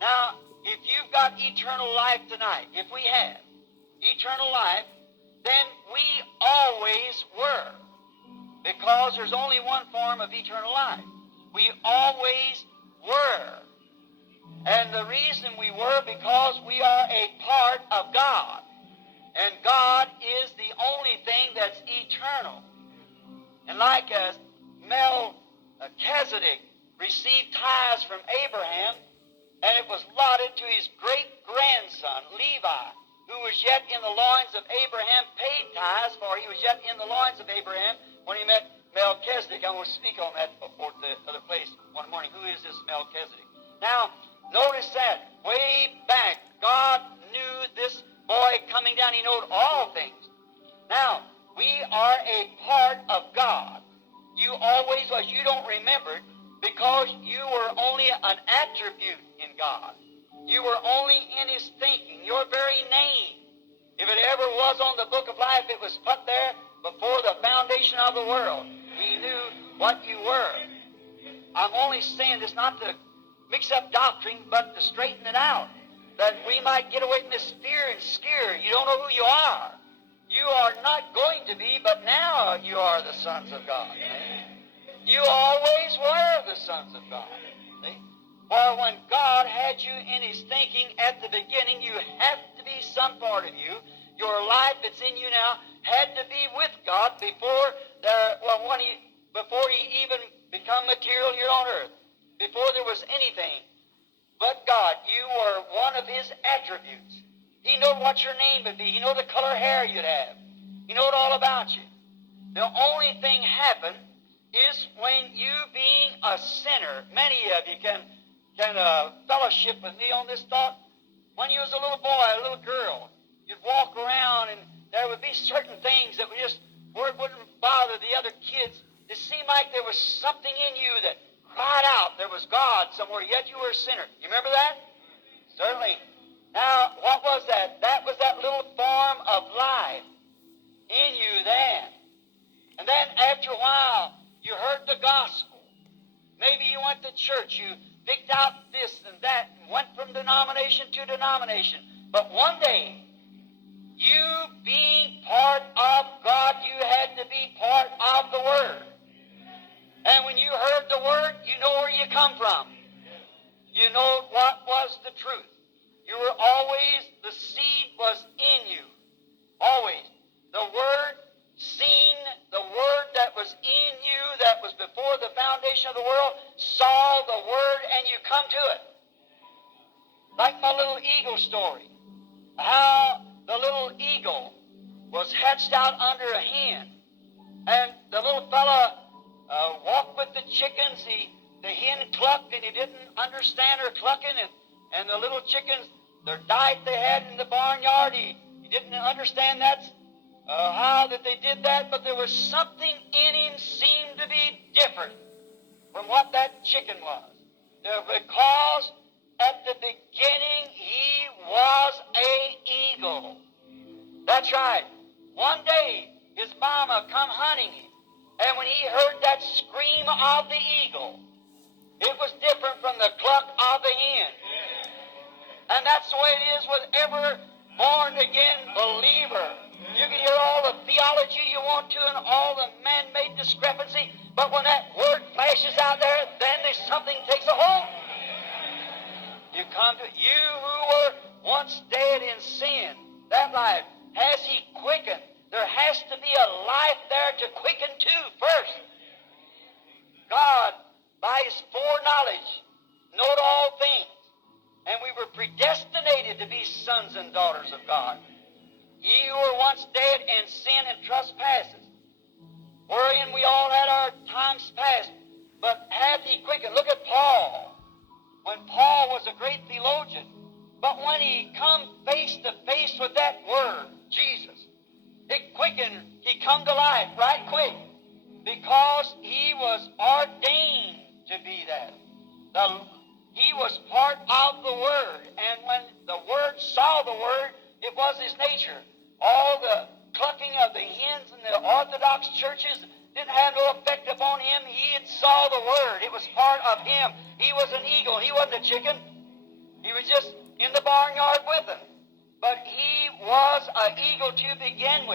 Now, if you've got eternal life tonight, if we have eternal life, then we always were. Because there's only one form of eternal life. We always were. And the reason we were, because we are a part of God. And God is the only thing that's eternal. And like as Melchizedek received tithes from Abraham, and it was allotted to his great-grandson, Levi, who was yet in the loins of Abraham, paid tithes, for he was yet in the loins of Abraham when he met Melchizedek. I'm going to speak on that before the other place one morning. Who is this Melchizedek? Now, notice that. Way back, God knew this boy coming down. He knew all things. Now, we are a part of God. You always was. You don't remember it because you were only an attribute in God. You were only in His thinking, your very name. If it ever was on the book of life, it was put there before the foundation of the world. We knew what you were. I'm only saying this not to mix up doctrine, but to straighten it out, that we might get away from this fear and scare. You don't know who you are. You are not going to be, but now you are the sons of God. You always were the sons of God. See? For when God had you in His thinking at the beginning, you have to be some part of you. Your life that's in you now had to be with God before He even become material here on earth. Before there was anything but God, you were one of His attributes. He knew what your name would be. He knew the color hair you'd have. He knew all about you. The only thing happened is when you being a sinner, many of you can fellowship with me on this thought. When you was a little boy, a little girl, you'd walk around and there would be certain things that wouldn't bother the other kids. It seemed like there was something in you that cried out. There was God somewhere, yet you were a sinner. You remember that? Certainly. Now, what was that? That was that little form of life in you then. And then after a while, you heard the gospel. Maybe you went to church. You picked out this and that and went from denomination to denomination. But one day, you being part of God, you had to be part of the Word. And when you heard the Word, you know where you come from. You know what was the truth. You were always, the seed was in you. Always. The Word seen, the Word that was in you, that was before the foundation of the world, saw the Word and you come to it. Like my little eagle story. How the little eagle was hatched out under a hen. And the little fella walked with the chickens. The hen clucked and he didn't understand her clucking. And the little chickens, their diet they had in the barnyard, he didn't understand that's how that they did that, but there was something in him seemed to be different from what that chicken was. Because at the beginning he was an eagle. That's right. One day his mama come hunting him, and when he heard that scream of the eagle, it was different from the cluck of the hen. And that's the way it is with every born-again believer. You can hear all the theology you want to and all the man-made discrepancy, but when that word flashes out there, then there's something takes a hold. You come to you who were once dead in sin. That life, has He quickened? There has to be a life there to quicken to first. God, by His foreknowledge, knowed all things. And we were predestinated to be sons and daughters of God. Ye who were once dead in sin and trespasses, wherein we all had our times past, but hath He quickened. Look at Paul. When Paul was a great theologian, but when he come face to face with that Word, Jesus, it quickened. He come to life right quick because he was ordained to be that. He was part of the Word, and when the Word saw the Word, it was His nature. All the clucking of the hens in the Orthodox churches didn't have no effect upon him. He had saw the Word. It was part of him. He was an eagle. He wasn't a chicken. He was just in the barnyard with them. But he was an eagle to begin with.